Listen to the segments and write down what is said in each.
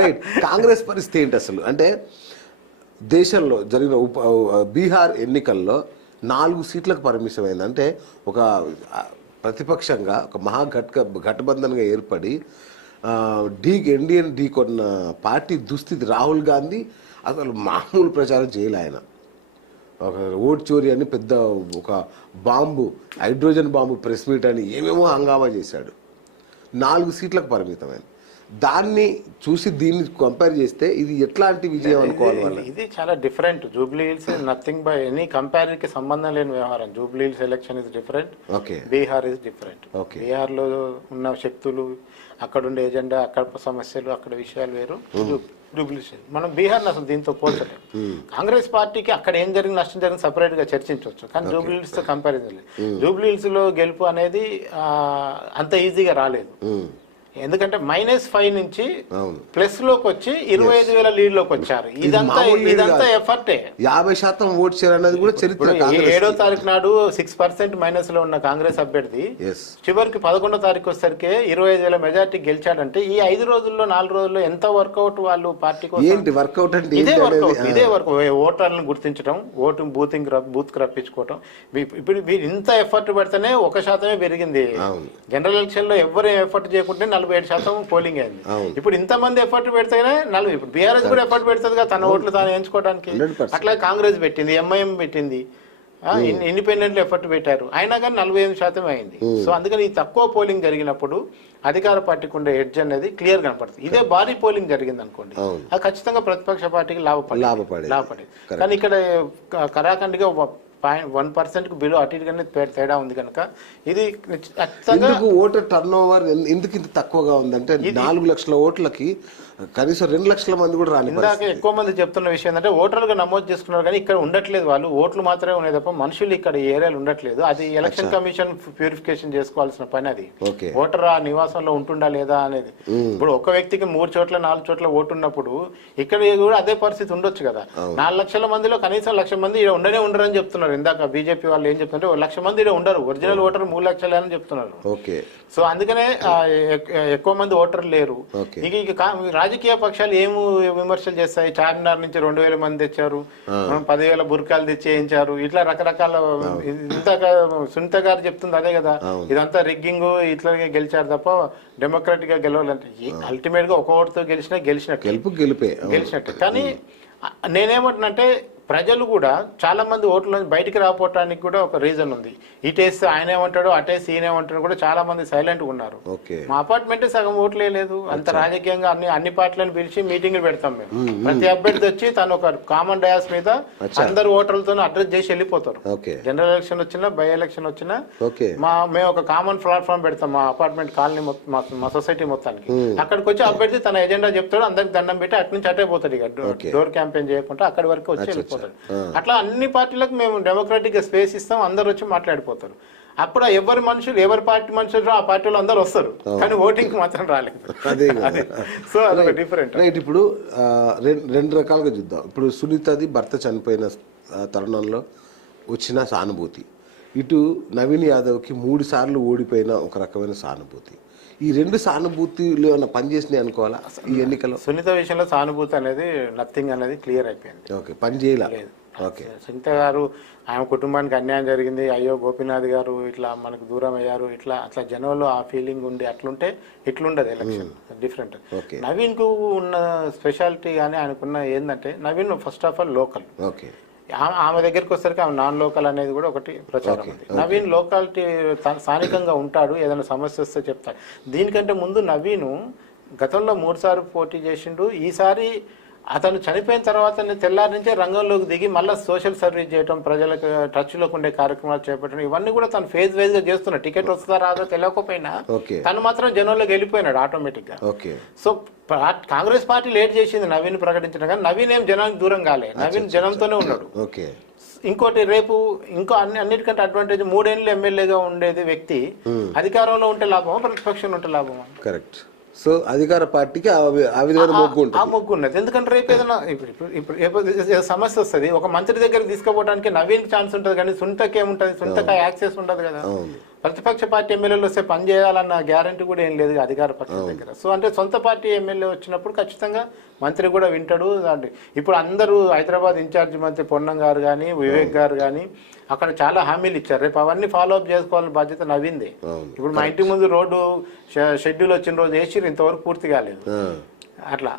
Right Congress పరిస్థితి ఏంటి అసలు? అంటే దేశంలో జరిగిన ఉప బీహార్ ఎన్నికల్లో నాలుగు సీట్లకు పరిమితమైంది అంటే ఒక ప్రతిపక్షంగా ఒక మహాఘట్క ఘటబంధన్గా ఏర్పడి ఢీ ఎన్డీఎన్ ఢీ కొన్న పార్టీ దుస్థితి రాహుల్ గాంధీ అసలు మామూలు ప్రచారం చేయలే ఆయన. ఒక ఓట్ చోరీ అని పెద్ద ఒక bomb hydrogen bomb press meet అని ఏమేమో హంగామా చేశాడు. నాలుగు సీట్లకు పరిమితమైంది. దాన్ని చూసి దీన్ని కంపేర్ చేస్తే ఇది ఎట్లాంటి విజయం అనుకోవాలి ఇది- చాలా different Jubilee Hills nothing by any కంపేర్కి సంబంధం లేని వ్యవహారం. Jubilee Hills election is different okay Bihar is different Okay. బీహార్లో ఉన్న శక్తులు అక్కడ ఉండే ఎజెండా అక్కడ సమస్యలు అక్కడ విషయాలు వేరు. జూబ్లీ హిల్స్. మనం బీహార్ అసలు దీంతో పోల్చలేం. కాంగ్రెస్ పార్టీకి అక్కడ ఏం జరిగింది నష్టం జరిగింది సపరేట్గా చర్చించవచ్చు. కానీ జూబ్లీ హిల్స్తో కంపారిజన్ లేదు జూబ్లీ హిల్స్లో గెలుపు అనేది అంత ఈజీగా రాలేదు. ఉమ్, ఎందుకంటే మైనస్ ఫైవ్ నుంచి ప్లస్లోకి వచ్చి ఇరవై ఐదు వేల లీడ్లోకి వచ్చారు. ఇదంతా ఇదంతా. ఎఫర్టే యాభై శాతం ఓట్ షేర్ అనేది కూడా చరిత్ర ఏడో తారీఖు నాడు సిక్స్ పర్సెంట్ మైనస్లో ఉన్న కాంగ్రెస్ అభ్యర్థి చివరికి పదకొండో తారీఖు వచ్చేసరికి ఇరవై ఐదు వేల మెజార్టీ గెలిచాడంటే ఈ ఐదు రోజుల్లో నాలుగు రోజుల్లో ఎంత వర్కౌట్ వాళ్ళు పార్టీ కోసం? ఏంటి వర్కౌట్ అంటే ఇదే వర్కౌట్ ఇదే వర్క్ ఓటర్లను గుర్తించడం ఓటు బూతింగ్ బూత్ రప్పించుకోవటం. ఇప్పుడు ఇంత ఎఫర్ట్ పెడితేనే ఒక శాతమే పెరిగింది. జనరల్ ఎలక్షన్లో ఎవరు ఎఫర్ట్ చేయకుంటే నలభై ఏడు శాతం పోలింగ్ అయింది. ఇప్పుడు ఇంత మంది ఎఫర్ట్ పెడితేనే నలభై ఇప్పుడు బీఆర్ఎస్ కూడా ఎఫర్ట్ పెడుతుంది కదా తన ఓట్లు తాను ఎంచుకోవడానికి. 100%. అట్లా కాంగ్రెస్ పెట్టింది ఎంఐఎం పెట్టింది. ఇండిపెండెంట్ ఎఫర్ట్ పెట్టారు. అయినా కానీ నలభై ఎనిమిది శాతం అయింది. సో అందుకని ఈ తక్కువ పోలింగ్ జరిగినప్పుడు అధికార పార్టీకి ఉండే ఎడ్జ్ అనేది క్లియర్ కనపడుతుంది. ఇదే భారీ పోలింగ్ జరిగింది అనుకోండి. అది ఖచ్చితంగా ప్రతిపక్ష పార్టీకి లాభపడి లాభపడేది. లాభపడేది. కానీ ఇక్కడ కరాఖండిగా పాయింట్ వన్ పర్సెంట్కు బిలో అటు ఇటుగానే తేడా ఉంది కనుక ఇది ఎందుకు ఓటర్ టర్న్ ఓవర్ ఎందుకు ఇంత తక్కువగా ఉందంటే నాలుగు లక్షల ఓట్లకి కనీసం రెండు లక్షల మంది కూడా పరిస్థితి. ఇందాక ఎక్కువ మంది చెప్తున్న విషయం ఏంటంటే ఓటర్లుగా నమోదు చేసుకున్నారు కానీ ఇక్కడ ఉండట్లేదు వాళ్ళు. ఓట్లు మాత్రమే ఉన్నాయి తప్ప మనుషులు ఇక్కడ ఏరియాలో ఉండట్లేదు. అది ఎలక్షన్ కమిషన్ ప్యూరిఫికేషన్ చేసుకోవాల్సిన పని అది. ఓటర్ ఆ నివాసంలో ఉంటుండా లేదా అనేది. ఇప్పుడు ఒక వ్యక్తికి మూడు చోట్ల నాలుగు చోట్ల ఓటు ఉన్నప్పుడు ఇక్కడ కూడా అదే పరిస్థితి ఉండొచ్చు కదా. నాలుగు లక్షల మందిలో కనీసం లక్ష మంది ఉండనే ఉండరు అని చెప్తున్నారు. ఇందాక బీజేపీ వాళ్ళు ఏం చెప్తుంటే "ఓ లక్ష మంది ఉండరు. ఒరిజినల్ ఓటర్ మూడు లక్షలే అని చెప్తున్నారు. ఓకే. సో అందుకనే ఎక్కువ మంది ఓటర్లు లేరు. ఇక ఇక రాజకీయ పక్షాలు ఏమి విమర్శలు చేస్తాయి? చార్మినార్ నుంచి రెండు వేల మంది తెచ్చారు. పదివేల బుర్కాలు తెచ్చి వేయించారు. ఇట్లా రకరకాల ఇంత సునీత గారు చెప్తుంది అదే కదా. ఇదంతా రిగ్గింగ్ ఇట్లాగే గెలిచారు తప్ప డెమోక్రాటిక్గా గెలవాలంటే అల్టిమేట్గా ఒక ఓటుతో గెలిచినా గెలిచినట్టు. గెలుపు గెలిపే. అవును. గెలిచినట్టు కానీ నేనేమంటున్నంటే ప్రజలు కూడా చాలా మంది ఓట్ల నుంచి బయటికి రాకపోవటానికి కూడా ఒక రీజన్ ఉంది. ఇటేస్తే ఆయన ఏమంటాడు అటేస్తే ఈయన ఏమంటాడు కూడా చాలా మంది సైలెంట్ ఉన్నారు. మా అపార్ట్మెంట్ సగం ఓట్లే లేదు. అంత రాజకీయంగా అన్ని అన్ని పార్టీలను పిలిచి మీటింగ్లు పెడతాం మేము. ప్రతి అభ్యర్థి వచ్చి తను ఒక కామన్ డయాస్ మీద అందరు ఓటర్లతో అడ్రస్ చేసి వెళ్ళిపోతారు. జనరల్ ఎలక్షన్ వచ్చినా బై ఎలక్షన్ వచ్చినా మా మేము ఒక కామన్ ప్లాట్ఫామ్ పెడతాం మా అపార్ట్మెంట్ కాలనీ మొత్తం మా- సొసైటీ మొత్తానికి. అక్కడికి వచ్చి అభ్యర్థి తన ఎజెండా చెప్తాడు అందరికి దండం పెట్టి అటు నుంచి అటే పోతాడు ఇక. డోర్ క్యాంపెయిన్ చేయకుండా అక్కడి వరకు వచ్చి వెళ్ళిపోతాడు. అట్లా అన్ని పార్టీలకు మేము డెమోక్రాటిక్గా స్పేస్ ఇస్తాం అందరు వచ్చి మాట్లాడిపోతారు. అప్పుడు ఎవరి మనుషులు ఎవరి పార్టీ మనుషులు ఆ పార్టీలో అందరు వస్తారు. కానీ ఓటింగ్ మాత్రం రాలేదు. అదే. సో అదొక డిఫరెంట్ రైట్ ఇప్పుడు రెండు రకాలుగా చూద్దాం. ఇప్పుడు సునీతది భర్త చనిపోయిన తరుణంలో వచ్చిన సానుభూతి. ఇటు నవీన్ యాదవ్కి మూడు సార్లు ఓడిపోయిన ఒక రకమైన సానుభూతి. ఈ రెండు సానుభూతిలు ఏమైనా పనిచేసినాయి అనుకోవాలా? ఈ ఎన్నికలో? సునీత విషయంలో సానుభూతి అనేది నథింగ్ అనేది క్లియర్ అయిపోయింది. ఓకే పని చేయాల? ఓకే. సునీత గారు ఆమె కుటుంబానికి అన్యాయం జరిగింది. అయ్యో గోపీనాథ్ గారు ఇట్లా మనకు దూరం అయ్యారు ఇట్లా అట్లా జనంలో ఆ ఫీలింగ్ ఉండి అట్లుంటే ఇట్లుండదు ఎలక్షన్ డిఫరెంట్ ఓకే. నవీన్కు ఉన్న స్పెషాలిటీ కానీ ఆయనకున్న ఏంటంటే Naveen first of all local okay. ఆమె దగ్గరికి వచ్చేసరికి ఆమె నాన్ లోకల్ అనేది కూడా ఒకటి ప్రచారం ఉంది. నవీన్ లోకాలిటీ స్థానికంగా ఉంటాడు ఏదైనా సమస్య వస్తే చెప్తాడు. దీనికంటే ముందు నవీను గతంలో మూడు సార్లు పోటీ చేసిండు. ఈసారి అతను చనిపోయిన తర్వాత తెల్లారి నుంచే రంగంలోకి దిగి మళ్ళీ సోషల్ సర్వీస్ చేయటం ప్రజలకు టచ్లోకి ఉండే కార్యక్రమాలు చేపట్టడం ఇవన్నీ కూడా తను ఫేజ్ వైజ్గా చేస్తున్నాడు టికెట్ వస్తుందా రాదో తెలియకపోయినా తను మాత్రం జనంలోకి వెళ్ళిపోయినాడు ఆటోమేటిక్గా okay. So Congress party late చేసింది నవీన్ ప్రకటించడం కానీ నవీన్ ఏం జనానికి దూరం కాలే. నవీన్ జనంతోనే ఉన్నాడు. ఓకే. ఇంకోటి రేపు ఇంకో అన్ని అన్నిటికంటే అడ్వాంటేజ్ మూడేళ్ళు ఎమ్మెల్యేగా ఉండేది వ్యక్తి. అధికారంలో ఉంటే లాభమా ప్రతిపక్షంలో ఉంటే లాభమా? కరెక్ట్. సో అధికార పార్టీకి ఆ విధమైన మొగ్గు ఆ ఉంటుంది. మొగ్గు ఉన్నది ఎందుకంటే రేపు ఏదైనా ఇప్పుడు సమస్య వస్తుంది. ఒక మంత్రి దగ్గర తీసుకుపోవడానికి నవీన్ ఛాన్స్ ఉంటుంది కానీ సునీతకి ఏముంటది? సునీతకి యాక్సెస్ ఉండదు కదా. ప్రతిపక్ష పార్టీ ఎమ్మెల్యేలు వస్తే పని చేయాలన్న గ్యారంటీ కూడా ఏం లేదు అధికార పక్షం దగ్గర. సో అంటే సొంత పార్టీ ఎమ్మెల్యే వచ్చినప్పుడు ఖచ్చితంగా మంత్రి కూడా వింటాడు. ఇప్పుడు అందరూ హైదరాబాద్ ఇన్ఛార్జ్ మంత్రి పొన్నం గారు కానీ వివేక్ గారు కానీ అక్కడ చాలా హామీలు ఇచ్చారు. రేపు అవన్నీ ఫాలో అప్ చేసుకోవాలని బాధ్యత నవ్వింది. ఇప్పుడు మా ఇంటి ముందు రోడ్డు షెడ్యూల్ వచ్చిన రోజు వేసి ఇంతవరకు పూర్తి కాలేదు. అట్లా.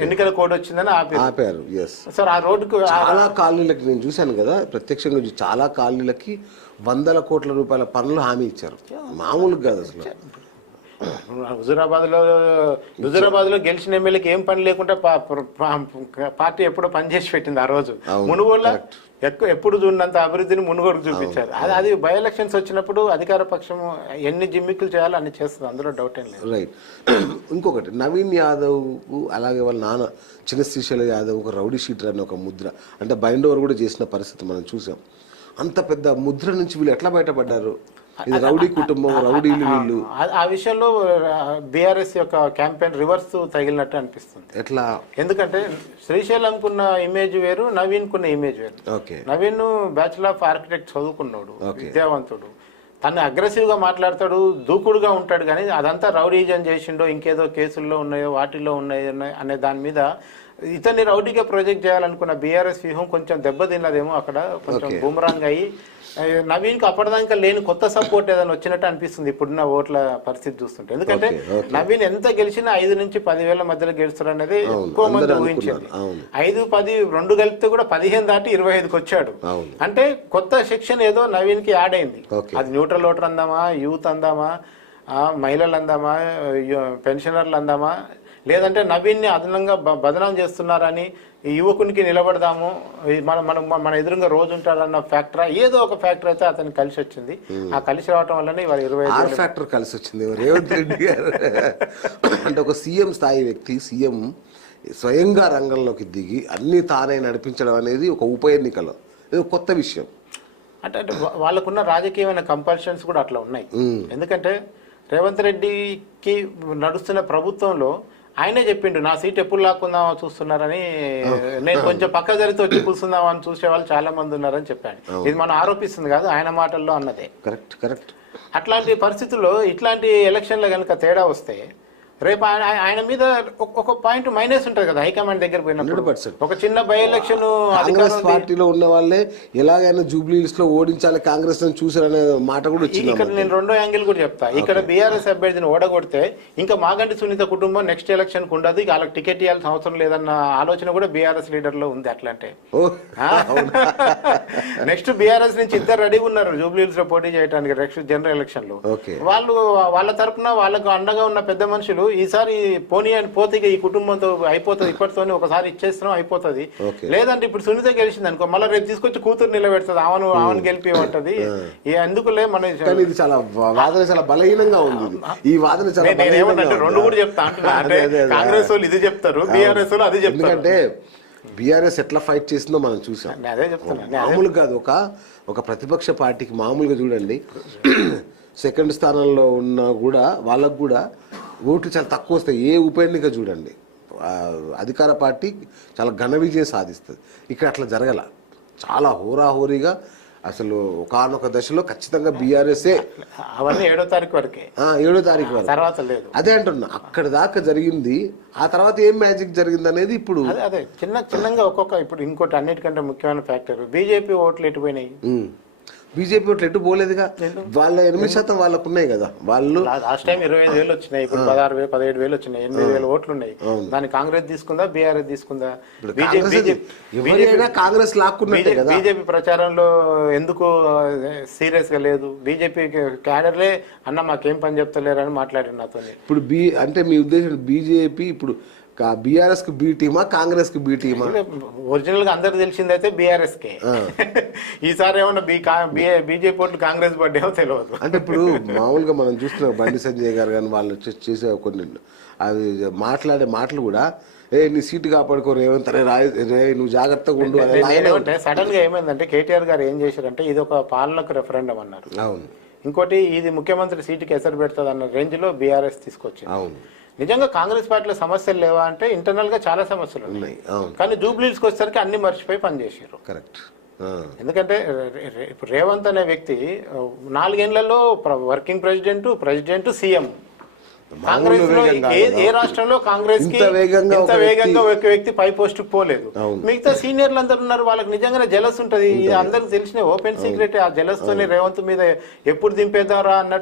ఎన్నికల కోడ్ వచ్చిందని ఆపి ఆపారు ఎస్ సార్ ఆ రోడ్డుకు చాలా కాలనీలకి నేను చూశాను కదా ప్రత్యక్షంగా చాలా కాలనీలకి వందల కోట్ల రూపాయల పనులు హామీ ఇచ్చారు. మామూలుగా కాదు అసలు. హుజురాబాద్లో హుజురాబాద్లో గెలిచిన ఎమ్మెల్యేకి ఏం పని లేకుండా పార్టీ ఎప్పుడో పని చేసి పెట్టింది ఆ రోజు. మునుగోడులో ఎక్కువ ఎప్పుడు చూడనంత అభివృద్ధిని మునుగోడు చూపించారు. అది అది బై ఎలక్షన్స్ వచ్చినప్పుడు అధికార పక్షం ఎన్ని జిమ్మికులు చేయాలో అన్ని చేస్తుంది. అందులో డౌట్ ఏం లేదు. రైట్ ఇంకొకటి నవీన్ యాదవ్ అలాగే వాళ్ళ నాన్న చిన్న శ్రీశైల యాదవ్ ఒక రౌడీ షీటర్ అనే ఒక ముద్ర అంటే బైండ్ ఓవర్ కూడా చేసిన పరిస్థితి మనం చూసాం. అంత పెద్ద ముద్ర నుంచి వీళ్ళు ఎట్లా బయటపడ్డారు? ఇది రౌడీ కుటుంబం రౌడీలు వీళ్ళు. ఆ- విషయంలో బీఆర్ఎస్ యొక్క క్యాంపెయిన్ రివర్స్ తగిలినట్టు అనిపిస్తుంది. ఎట్లా? ఎందుకంటే శ్రీశైలంకున్న ఇమేజ్ వేరు నవీన్కున్న ఇమేజ్ వేరు. Okay. Naveen bachelor of architect చదువుకున్నాడు విద్యావంతుడు. తను అగ్రెసివ్గా మాట్లాడతాడు దూకుడుగా ఉంటాడు కానీ అదంతా రౌడీజన్ చేసిండో ఇంకేదో కేసుల్లో ఉన్నాయో వాటిల్లో ఉన్నాయో అనే దాని మీద ఇతన్ని రౌడీగా ప్రొజెక్ట్ చేయాలనుకున్న బీఆర్ఎస్ వ్యూహం కొంచెం దెబ్బతిన్నదేమో అక్కడ. కొంచెం బూమరాంగ్ అయ్యి. నవీన్కి అప్పటిదాకా లేని కొత్త సపోర్ట్ ఏదైనా వచ్చినట్టు అనిపిస్తుంది ఇప్పుడున్న ఓట్ల పరిస్థితి చూస్తుంటే. ఎందుకంటే నవీన్ ఎంత గెలిచినా ఐదు నుంచి పదివేల మధ్యలో గెలుస్తాడు అనేది ఎక్కువ మంది ఊహించింది. ఐదు పది రెండు కలిపితే కూడా పదిహేను దాటి ఇరవై ఐదుకి వచ్చాడు. అంటే కొత్త సెక్షన్ ఏదో నవీన్కి యాడ్ అయింది. అది న్యూట్రల్ ఓటర్ అందామా యూత్ అందామా మహిళలు అందామా పెన్షనర్లు అందామా లేదంటే నవీన్ని అదనంగా బదనాం చేస్తున్నారని ఈ యువకునికి నిలబడదాము మన మనం మన ఎదురుగా రోజు ఉంటారన్న ఫ్యాక్టరా ఏదో ఒక ఫ్యాక్టర్ అయితే అతనికి కలిసి వచ్చింది. ఆ కలిసి రావటం వల్లనే ఇవాళ ఇరవై ఆర్ ఫ్యాక్టర్ కలిసి వచ్చింది. రేవంత్ రెడ్డి గారు. అంటే ఒక సీఎం స్థాయి వ్యక్తి సీఎం స్వయంగా రంగంలోకి దిగి అన్ని తానే నడిపించడం అనేది ఒక ఉప ఎన్నికలో. ఇది కొత్త విషయం. అంటే అంటే వాళ్ళకున్న రాజకీయమైన కంపల్షన్స్ కూడా అట్లా ఉన్నాయి. ఎందుకంటే రేవంత్ రెడ్డికి నడుస్తున్న ప్రభుత్వంలో ఆయనే చెప్పిండు నా సీట్ ఎప్పుడు లాక్కుందామో చూస్తున్నారని నేను కొంచెం పక్క జరిగితే వచ్చి కూర్చుందామని చూసే వాళ్ళు చాలా మంది ఉన్నారని చెప్పాడు. ఇది మనం ఆరోపిస్తుంది కాదు ఆయన మాటల్లో అన్నదే. Correct correct. అట్లాంటి పరిస్థితుల్లో ఇట్లాంటి ఎలక్షన్లో కనుక తేడా వస్తే రేపు ఆయన ఆయన- మీద ఒక- పాయింట్ మైనస్ ఉంటుంది కదా హైకమాండ్ దగ్గర పోయినప్పుడు. 100%. ఒక చిన్న బై ఎలక్షన్ కాంగ్రెస్ పార్టీలో ఉన్న వాళ్ళే ఎలాగైనా జూబ్లీస్లో ఓడించాలి కాంగ్రెస్ చూసారనే మాట కూడా వచ్చింది ఇక్కడ నేను రెండో యాంగిల్ కూడా చెప్తా. ఇక్కడ బీఆర్ఎస్ అభ్యర్థిని ఓడగొడితే ఇంకా మాగంటి సునీత కుటుంబం నెక్స్ట్ ఎలక్షన్కు ఉండదు వాళ్ళకి టికెట్ ఇవ్వాల్సిన అవసరం లేదన్న ఆలోచన కూడా బీఆర్ఎస్ లీడర్లో ఉంది అట్లా అంటే ఓ నెక్స్ట్ బీఆర్ఎస్ నుంచి ఇద్దరు రెడీగా ఉన్నారు జూబ్లీస్లో పోటీ చేయడానికి నెక్స్ట్ జనరల్ ఎలక్షన్లో వాళ్ళు వాళ్ళ తరపున వాళ్ళకు అండగా ఉన్న పెద్ద మనుషులు ఈసారి పోనీ అని పోతే ఈ కుటుంబంతో అయిపోతుంది ఇప్పటితోనే ఒకసారి ఇచ్చేస్తున్నాం అయిపోతుంది. లేదంటే ఇప్పుడు సునీత గెలిచింది అనుకో మళ్ళీ రేపు తీసుకొచ్చి కూతురు నిలబెడుతుంది ఆమెను ఆమెను గెలిపి ఉంటది ఈ ఎందుకులే మన ఇది చాలా వాదన చాలా బలహీనంగా ఉంది. ఈ వాదన చాలా అంటే రెండు. కూడా చెప్తా అంటే. కాంగ్రెస్ వాళ్ళు ఇది చెప్తారు బీఆర్ఎస్ వాళ్ళు అది చెప్తారు ఎందుకంటే బీఆర్ఎస్ ఎట్లా ఫైట్ చేసిందో మనం చూసాం నేను అదే చెప్తున్నా నేను అదే- మామూలు కాదు ఒక ఒక ప్రతిపక్ష పార్టీకి మామూలుగా చూడండి సెకండ్ స్థానంలో ఉన్నా కూడా వాళ్ళకు కూడా ఓట్లు చాలా తక్కువ వస్తాయి. ఏ ఉప ఎన్నిక చూడండి అధికార పార్టీ చాలా ఘన విజయం సాధిస్తుంది. ఇక్కడ అట్లా జరగల. చాలా హోరాహోరీగా అసలు ఒకనొక దశలో ఖచ్చితంగా బీఆర్ఎస్ఏ అవన్నీ ఏడో తారీఖు వరకే. ఏడో తారీఖు వరకు. తర్వాత లేదు. అదే అంటున్నా. అక్కడ దాకా జరిగింది. ఆ తర్వాత ఏం మ్యాజిక్ జరిగింది అనేది ఇప్పుడు అదే చిన్న చిన్నగా ఒక్కొక్క ఇప్పుడు ఇంకోటి అన్నిటికంటే ముఖ్యమైన ఫ్యాక్టర్ బీజేపీ ఓట్లు ఎటు పోయినాయి? బీజేపీ ఓట్లు ఎటు పోలేదుగా? వాళ్ళ ఎనిమిది శాతం వాళ్ళకు ఉన్నాయి కదా. వాళ్ళు లాస్ట్ టైం ఇరవై ఐదు వేలు వచ్చినాయి. ఇప్పుడు పదహారు వేలు పదిహేడు వేలు వచ్చినాయి. ఎనిమిది వేల ఓట్లు ఉన్నాయి. దాన్ని కాంగ్రెస్ తీసుకుందా? బీఆర్ఎస్ తీసుకుందా? ఎవరైనా కాంగ్రెస్ లాక్కున్నట్టే కదా. బీజేపీ ప్రచారంలో ఎందుకు సీరియస్గా లేదు? బీజేపీ క్యాడర్లే అన్న మాకేం పని చెప్తలేరని మాట్లాడారు నాతో ఇప్పుడు బి అంటే మీ ఉద్దేశం బీజేపీ ఇప్పుడు బీఆర్ఎస్కు బి టీమా కాంగ్రెస్కు బి టీమా? ఒరిజినల్గా అందరికి తెలిసిందైతే బీఆర్ఎస్ కే ఈసారి ఏమన్నా బీ బీజేపీ ఓట్లు కాంగ్రెస్ పడ్డాయో తెలియదు అంటే ఇప్పుడు మామూలుగా మనం చూస్తున్నాం బండి సంజయ్ గారు కానీ వాళ్ళు చేసే కొన్ని అవి మాట్లాడే మాటలు కూడా ఏ నీ సీటు కాపాడుకో రేవంత్ రే రాయ్ రే నువ్వు జాగ్రత్తగా ఉండు నేనేమంటే సడన్గా ఏమైందంటే కేటీఆర్ గారు ఏం చేశారంటే ఇది ఒక పాలనకు రెఫరెండం అన్నారు. అవును. ఇంకోటి ఇది ముఖ్యమంత్రి సీటుకి ఎసరు పెడుతుంది అన్న రేంజ్లో బీఆర్ఎస్ తీసుకొచ్చింది. అవును. నిజంగా కాంగ్రెస్ పార్టీలో సమస్యలు లేవా అంటే ఇంటర్నల్గా చాలా సమస్యలు ఉన్నాయి. కానీ జూబ్లీస్కి వచ్చేసరికి అన్ని మర్చిపోయి పనిచేసారు కరెక్ట్. ఎందుకంటే ఇప్పుడు రేవంత్ అనే వ్యక్తి నాలుగేళ్ళలో వర్కింగ్ ప్రెసిడెంట్ ప్రెసిడెంట్ సీఎం. కాంగ్రెస్లో ఏ రాష్ట్రంలో కాంగ్రెస్కి ఇంత వేగంగా ఒక వ్యక్తి- పై పోస్ట్ పోలేదు. మిగతా సీనియర్లు అందరు ఉన్నారు వాళ్ళకి నిజంగానే జలస్ ఉంటది. అందరికి తెలిసిన ఓపెన్ సీక్రెట్ ఆ జలస్ తోని రేవంత్ మీద ఎప్పుడు దింపేద్దాం రా అన్నట్టు